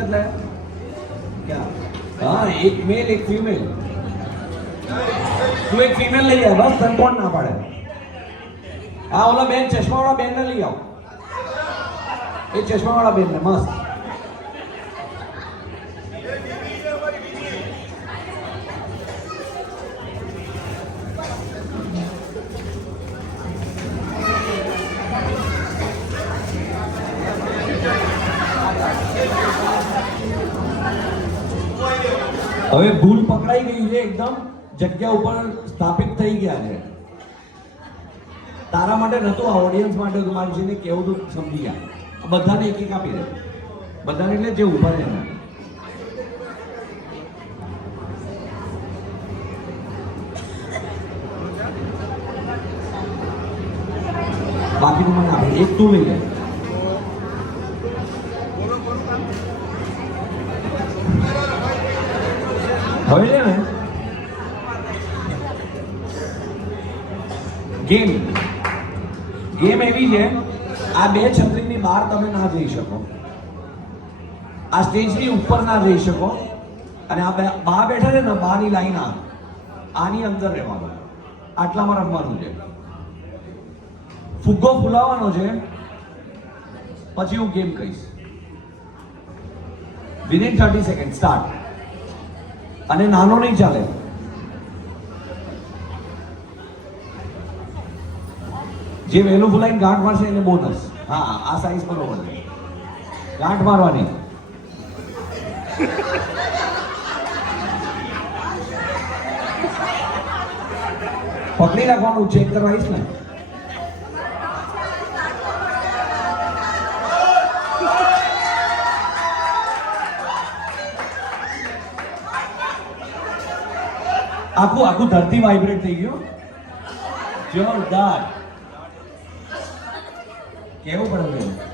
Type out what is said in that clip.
एक જ લાયા क्या हाँ एक मेल एक फीमेल તું એક ફીમેલ લઈ આવ બસ તને કોણ ના પાડે આ ઓલા બેન ચશ્મા વાળા બેન ને લઈ આવ એ ચશ્મા વાળા બેન ને મસ્ત હવે ભૂલ પકડાઈ ગઈ છે એકદમ જગ્યા ઉપર સ્થાપિત થઈ ગયા છે તારા માટે નતું આ ઓડિયન્સ માટે તમારે જેને કેવું તો સમજી ગયા બધાને એક એક આપી દે બધાને એટલે જે ઉભા છે એના બાકી તો મને આપે એક તું લઈ લે હવે છે ને ગેમ એવી છે આ બે છત્રીની બહાર તમે ના જઈ શકો આ સ્ટેજની ઉપર ના જઈ શકો અને આ બહાર બેઠા છે ને બહારની લાઈન આની અંદર રહેવાનું આટલામાં રમવાનું છે ફુગ્ગો ફૂલાવવાનો છે પછી હું ગેમ કહીશ વિધિન 30 સેકન્ડ સ્ટાર્ટ અને નાનો નહીં ચાલે જે વહેલું ફૂલાઈને ગાંઠ મારશે એને બોનસ હા આ સાઈઝ બરોબર છે ગાંઠ મારવાની પકડી રાખવાનું ચેક કરવા આવીશ ને આખું ધરતી વાઇબ્રેટ થઈ ગયો જોરદાર કેવું પડે